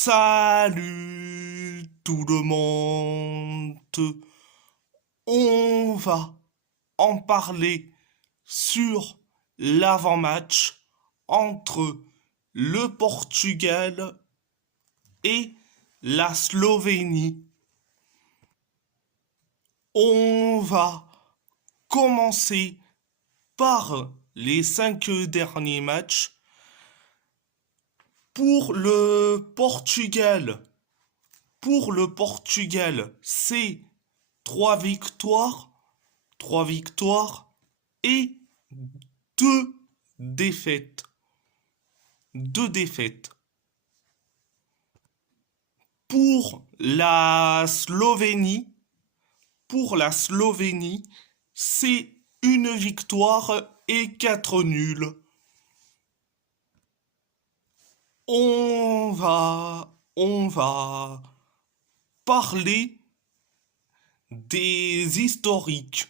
Salut tout le monde. On va en parler sur l'avant-match entre le Portugal et la Slovénie. On va commencer par les 5 derniers matchs. Pour le Portugal, c'est 3 victoires, 3 victoires et 2 défaites. 2 défaites. Pour la Slovénie, c'est 1 victoire et 4 nuls. On va parler des historiques.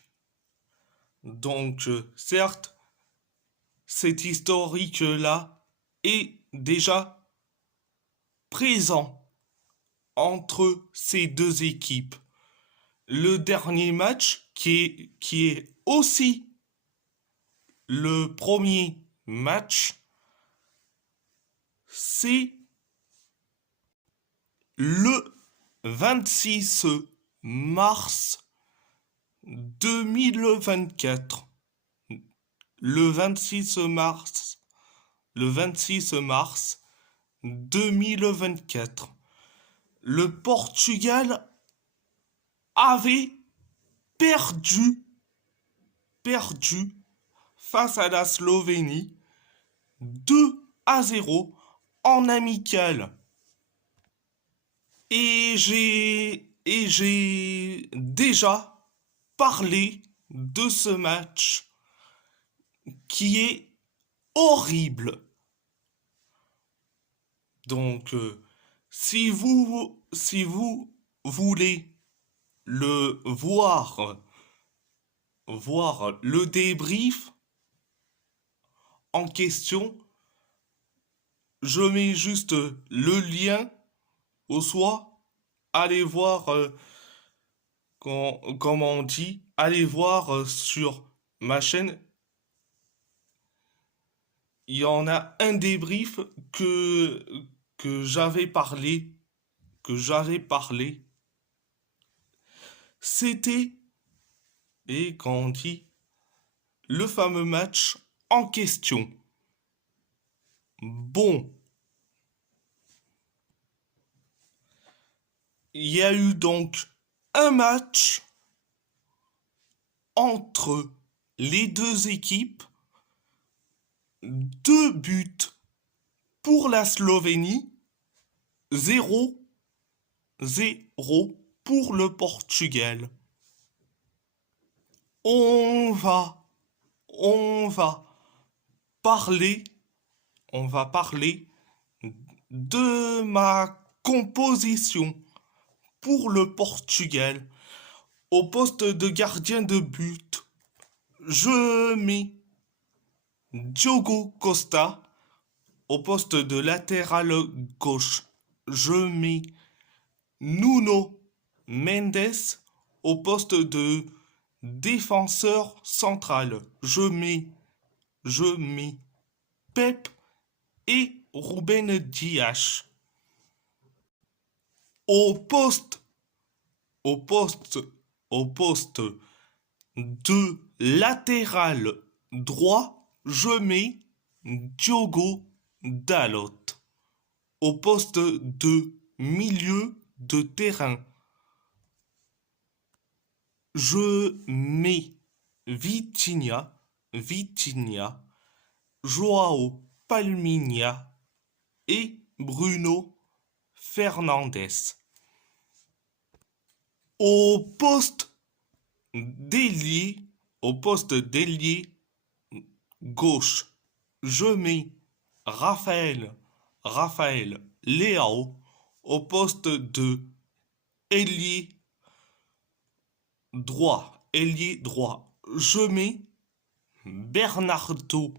Donc, certes, cet historique-là est déjà présent entre ces deux équipes. Le dernier match, qui est aussi le premier match, c'est le 26 mars 2024. Le 26 mars 2024. Le Portugal avait perdu face à la Slovénie 2-0 en amical. Et j'ai déjà parlé de ce match qui est horrible. Donc, si vous voulez le voir le débrief en question, je mets juste le lien au soit. Allez voir, comment on dit, allez voir sur ma chaîne. Il y en a un débrief que j'avais parlé, c'était, et quand on dit, le fameux match en question. Bon, il y a eu donc un match entre les deux équipes, 2 buts pour la Slovénie, 0-0 pour le Portugal. On va parler, de ma composition pour le Portugal. Au poste de gardien de but, je mets Diogo Costa. Au poste de latéral gauche, je mets Nuno Mendes. Au poste de défenseur central, je mets Pep et Ruben Dias. Au poste, au poste, au poste de latéral droit, je mets Diogo Dalot. Au poste de milieu de terrain, je mets Vitinha, Joao Palminha et Bruno Fernandes. Au poste d'ailier, gauche, je mets Raphaël Leao. Au poste de ailier droit, je mets Bernardo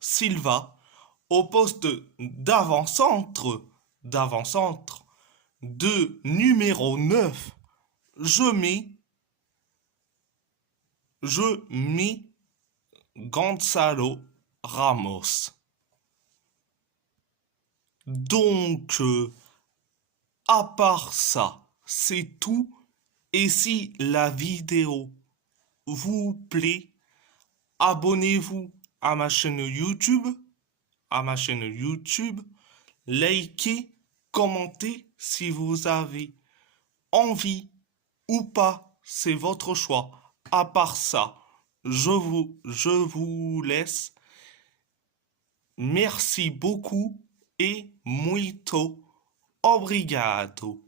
Silva. au poste d'avant-centre, de numéro 9, je mets Gonzalo Ramos. Donc, à part ça, c'est tout. Et si la vidéo vous plaît, abonnez-vous à ma chaîne YouTube, likez, commentez si vous avez envie ou pas, c'est votre choix. À part ça, je vous laisse. Merci beaucoup et muito obrigado.